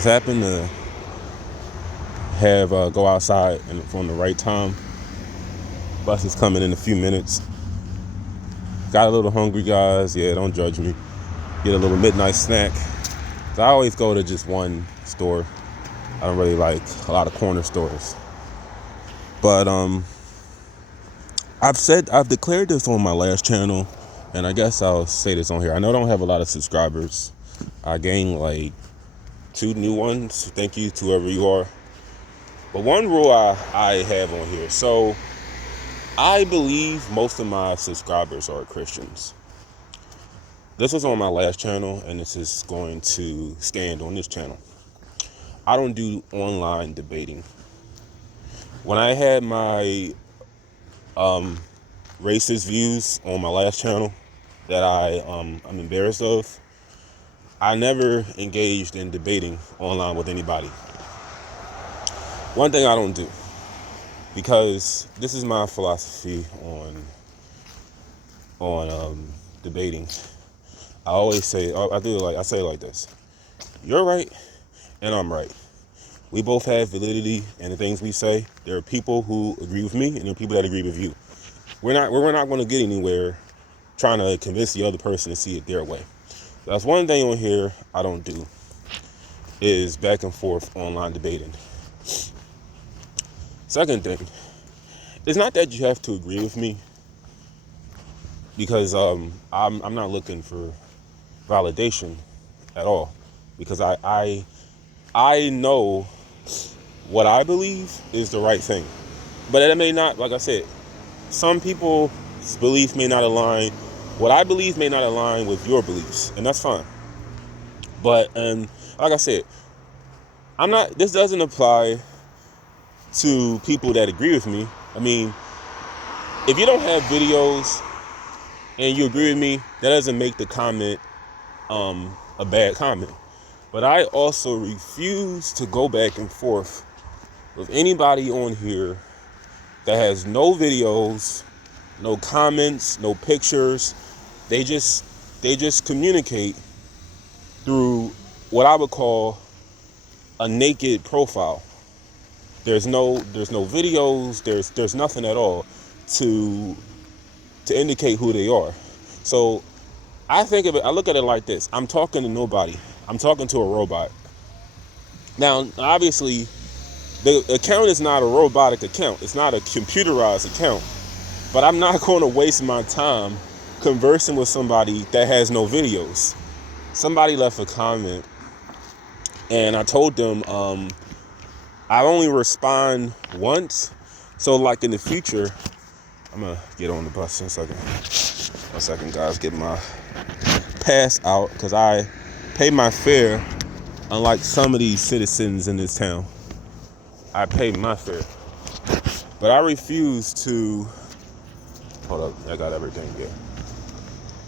Just happened to have go outside and from the right time. Bus is coming in a few minutes. Got a little hungry, guys. Yeah, don't judge me. Get a little midnight snack. I always go to just one store. I don't really like a lot of corner stores. But I've declared this on my last channel, and I guess I'll say this on here. I know I don't have a lot of subscribers. I gained like 2 new ones. Thank you to whoever you are. But one rule I have on here. So I believe most of my subscribers are Christians. This was on my last channel, and this is going to stand on this channel. I don't do online debating. When I had my racist views on my last channel that I'm embarrassed of, I never engaged in debating online with anybody. One thing I don't do, because this is my philosophy on debating. I always say, I say it like this: you're right and I'm right. We both have validity in the things we say. There are people who agree with me, and there are people that agree with you. We're not going to get anywhere trying to convince the other person to see it their way. That's one thing on here I don't do, is back and forth online debating. Second thing, it's not that you have to agree with me, because I'm not looking for validation at all, because I know what I believe is the right thing. But it may not, like I said, some people's belief may not align. What I believe may not align with your beliefs, and that's fine. But like I said, this doesn't apply to people that agree with me. I mean, if you don't have videos and you agree with me, that doesn't make the comment a bad comment. But I also refuse to go back and forth with anybody on here that has no videos, no comments, no pictures. They just communicate through what I would call a naked profile. There's no videos, there's nothing at all to indicate who they are. So I look at it like this: I'm talking to nobody. I'm talking to a robot. Now, obviously, the account is not a robotic account. It's not a computerized account. But I'm not going to waste my time conversing with somebody that has no videos. Somebody left a comment, and I told them I only respond once. So, like, in the future, I'm going to get on the bus in a second. 1 second, guys. Get my pass out, because I pay my fare, unlike some of these citizens in this town. I pay my fare. But I refuse to... Hold up, I got everything here.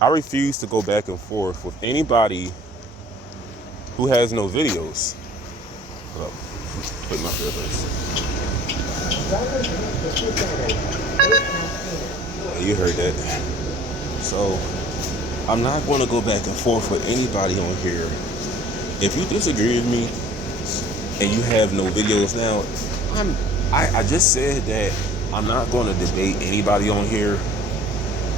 I refuse to go back and forth with anybody who has no videos. Hold up, put my fare first. You heard that. So, I'm not going to go back and forth with anybody on here. If you disagree with me and you have no videos now, I just said that I'm not going to debate anybody on here,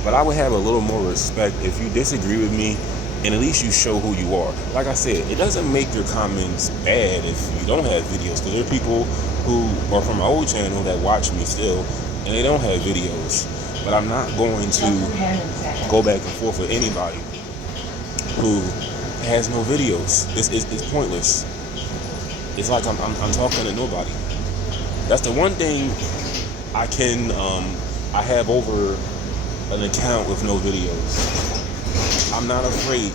but I would have a little more respect if you disagree with me and at least you show who you are. Like I said, it doesn't make your comments bad if you don't have videos, because there are people who are from my old channel that watch me still and they don't have videos. But I'm not going to go back and forth with anybody who has no videos. It's pointless. It's like I'm talking to nobody. That's the one thing I have over an account with no videos. I'm not afraid.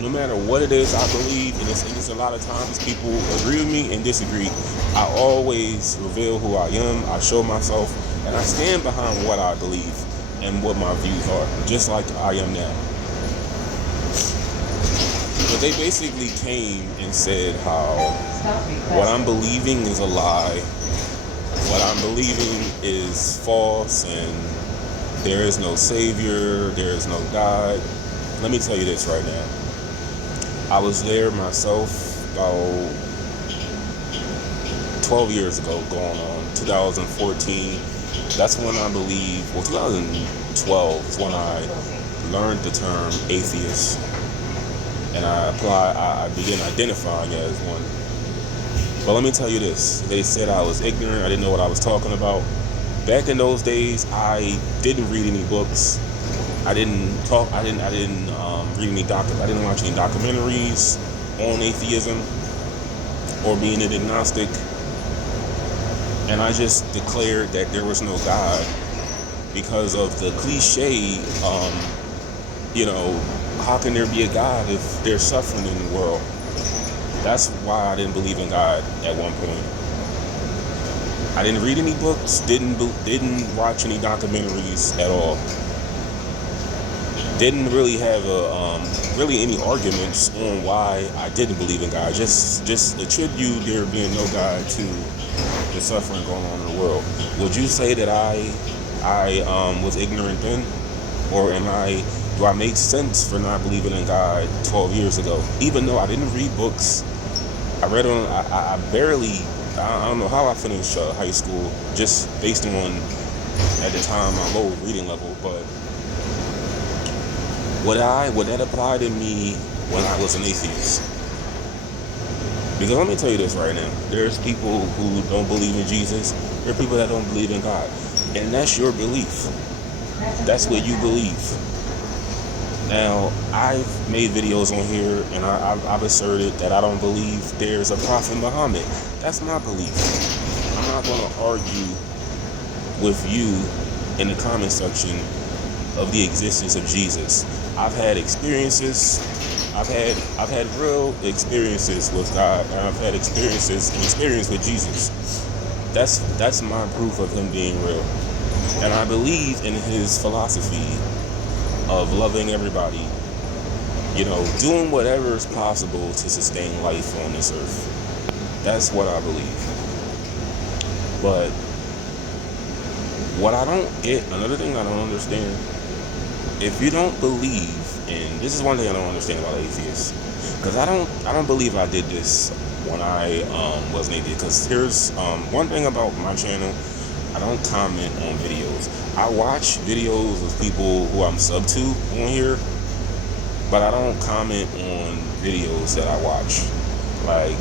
No matter what it is I believe, and it's a lot of times people agree with me and disagree, I always reveal who I am. I show myself, and I stand behind what I believe and what my views are, just like I am now. But they basically came and said how what I'm believing is a lie, what I'm believing is false, and there is no Savior, there is no God. Let me tell you this right now. I was there myself about 12 years ago going on, 2014. That's when I believe, 2012 is when I learned the term atheist, and I began identifying as one. But let me tell you this: they said I was ignorant. I didn't know what I was talking about. Back in those days, I didn't read any books. I didn't read any I didn't watch any documentaries on atheism or being an agnostic. And I just declared that there was no God because of the cliche, how can there be a God if there's suffering in the world? That's why I didn't believe in God at one point. I didn't read any books, didn't watch any documentaries at all. Didn't really have really any arguments on why I didn't believe in God. Just attribute there being no God to the suffering going on in the world. Would you say that I was ignorant then, or do I make sense for not believing in God 12 years ago? Even though I didn't read books, I read on. I don't know how I finished high school, just based on at the time my low reading level, but would that apply to me when I was an atheist? Because let me tell you this right now. There's people who don't believe in Jesus. There are people that don't believe in God. And that's your belief. That's what you believe. Now, I've made videos on here and I've asserted that I don't believe there's a Prophet Muhammad. That's my belief. I'm not going to argue with you in the comment section of the existence of Jesus. I've had experiences. I've had real experiences with God, and I've had experience with Jesus. That's my proof of him being real. And I believe in his philosophy of loving everybody, doing whatever is possible to sustain life on this earth. That's what I believe. But what I don't get, another thing I don't understand, if you don't believe, and this is one thing I don't understand about atheists, because I don't believe I did this when I was an atheist. Because here's one thing about my channel: I don't comment on videos. I watch videos of people who I'm sub to on here, but I don't comment on videos that I watch. Like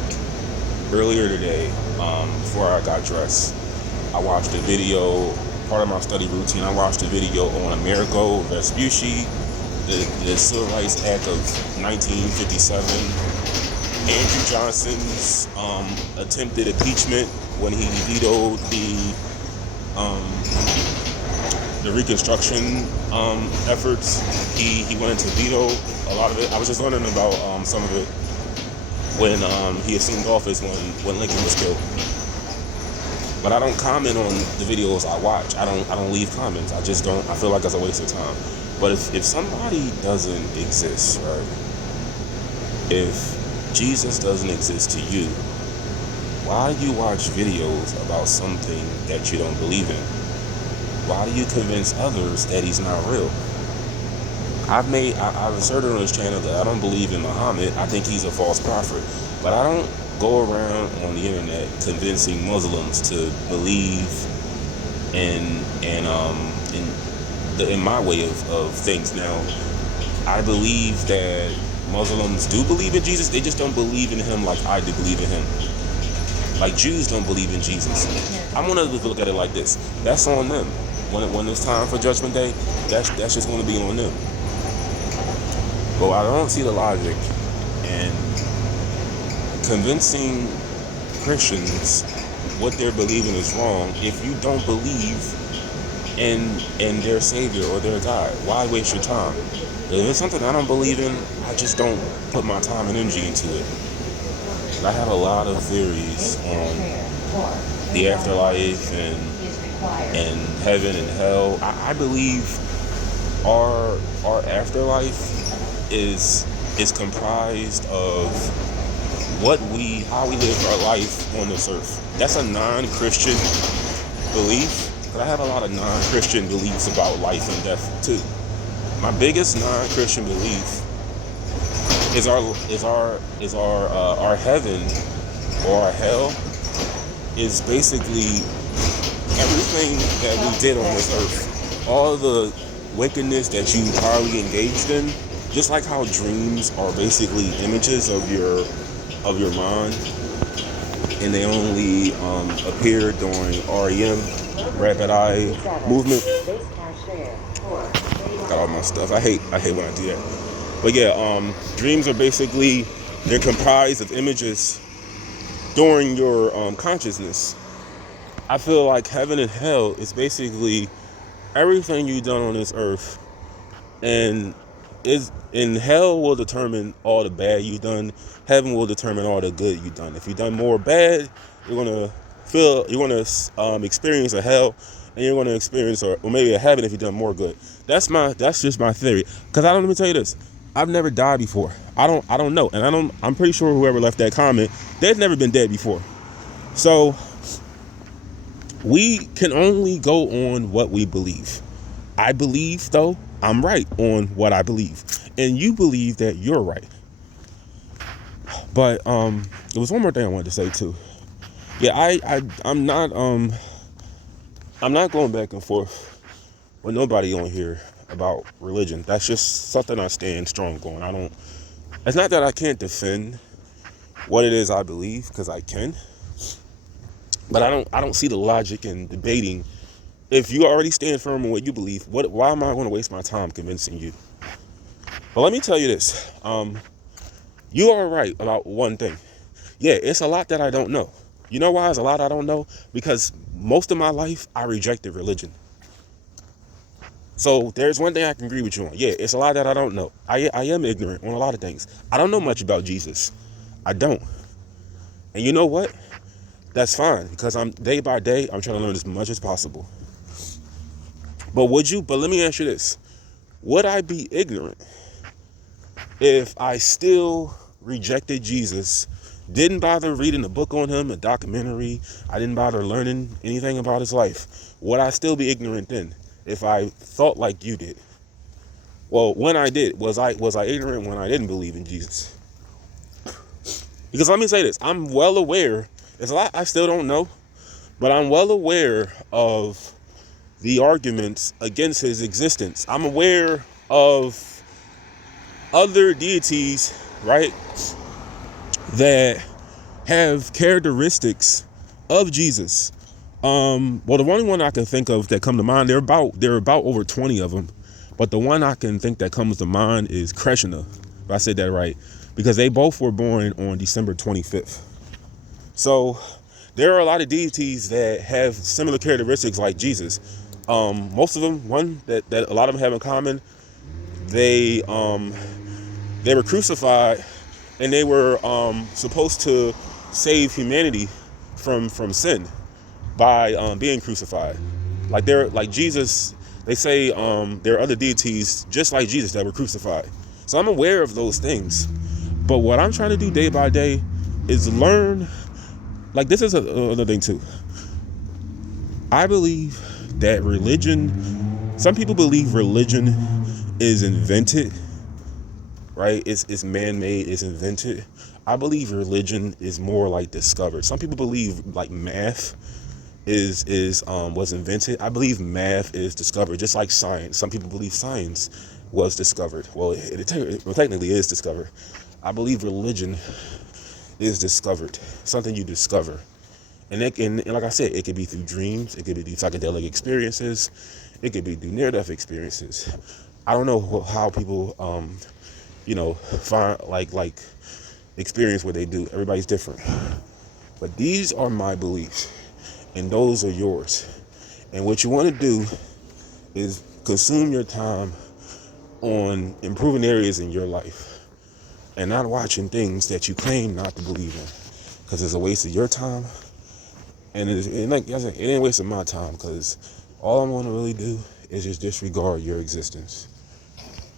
earlier today, before I got dressed, I watched a video. Part of my study routine, I watched a video on Amerigo Vespucci, the Civil Rights Act of 1957, Andrew Johnson's attempted impeachment when he vetoed the Reconstruction efforts. He wanted to veto a lot of it. I was just learning about some of it when he assumed office when Lincoln was killed. But I don't comment on the videos I watch. I don't leave comments. I just don't. I feel like it's a waste of time. But if somebody doesn't exist, right? If Jesus doesn't exist to you, why do you watch videos about something that you don't believe in? Why do you convince others that he's not real? I've asserted on this channel that I don't believe in Muhammad. I think he's a false prophet. But I don't go around on the internet convincing Muslims to believe in my way of things. Now, I believe that Muslims do believe in Jesus. They just don't believe in him like I do believe in him. Like Jews don't believe in Jesus. I'm gonna look at it like this: that's on them. When it's time for Judgment Day, that's just gonna be on them. But I don't see the logic in convincing Christians what they're believing is wrong if you don't believe in their Savior or their God. Why waste your time? If it's something I don't believe in, I just don't put my time and energy into it. I have a lot of theories on the afterlife and heaven and hell. I believe our afterlife is comprised of how we live our life on this earth. That's a non-Christian belief, but I have a lot of non-Christian beliefs about life and death too. My biggest non-Christian belief is our heaven or our hell is basically everything that we did on this earth, all the wickedness that you probably engaged in, just like how dreams are basically images of your mind, and they only appear during REM, rapid eye movement. Got all my stuff. I hate when I do that. But yeah, dreams are basically, they're comprised of images during your consciousness. I feel like heaven and hell is basically everything you've done on this earth, and is in hell will determine all the bad you've done. Heaven will determine all the good you've done. If you've done more bad, you're gonna experience a hell, and you're gonna experience or maybe a heaven if you've done more good. That's just my theory. Cause let me tell you this. I've never died before. I don't know, and I'm pretty sure whoever left that comment, they've never been dead before. So we can only go on what we believe. I believe, though, I'm right on what I believe, and you believe that you're right. But there was one more thing I wanted to say too. Yeah, I'm not going back and forth with nobody on here about religion. That's just something I stand strong on. It's not that I can't defend what it is I believe, because I can, but I don't see the logic in debating. If you already stand firm on what you believe, why am I going to waste my time convincing you? But let me tell you this. You are right about one thing. Yeah, it's a lot that I don't know. You know why it's a lot I don't know? Because most of my life, I rejected religion. So there's one thing I can agree with you on. Yeah, it's a lot that I don't know. I am ignorant on a lot of things. I don't know much about Jesus. I don't. And you know what? That's fine, because I'm day by day, I'm trying to learn as much as possible. But let me ask you this. Would I be ignorant if I still rejected Jesus, didn't bother reading a book on him, a documentary, I didn't bother learning anything about his life? Would I still be ignorant then if I thought like you did? Well, when I did, was I ignorant when I didn't believe in Jesus? Because let me say this, I'm well aware, there's a lot I still don't know, but I'm well aware of the arguments against his existence. I'm aware of other deities, right, that have characteristics of Jesus. Well, the only one I can think of that come to mind, there are about over 20 of them, but the one I can think that comes to mind is Krishna, if I said that right, because they both were born on December 25th. So there are a lot of deities that have similar characteristics like Jesus. Most of them, one that a lot of them have in common, they were crucified, and they were supposed to save humanity from sin by being crucified. Like Jesus, they say there are other deities just like Jesus that were crucified. So I'm aware of those things. But what I'm trying to do day by day is learn. Like, this is another thing too. I believe that some people believe religion is invented, right? It's man-made, it's invented. I believe religion is more like discovered. Some people believe like math was invented. I believe math is discovered, just like science. Some people believe science was discovered. Well, it technically is discovered. I believe religion is discovered, something you discover. And like I said, it could be through dreams, it could be through psychedelic experiences, it could be through near-death experiences. I don't know how people, find like experience what they do. Everybody's different. But these are my beliefs, and those are yours. And what you want to do is consume your time on improving areas in your life, and not watching things that you claim not to believe in, because it's a waste of your time. And like I said, it ain't wasting my time, because all I'm going to really do is just disregard your existence.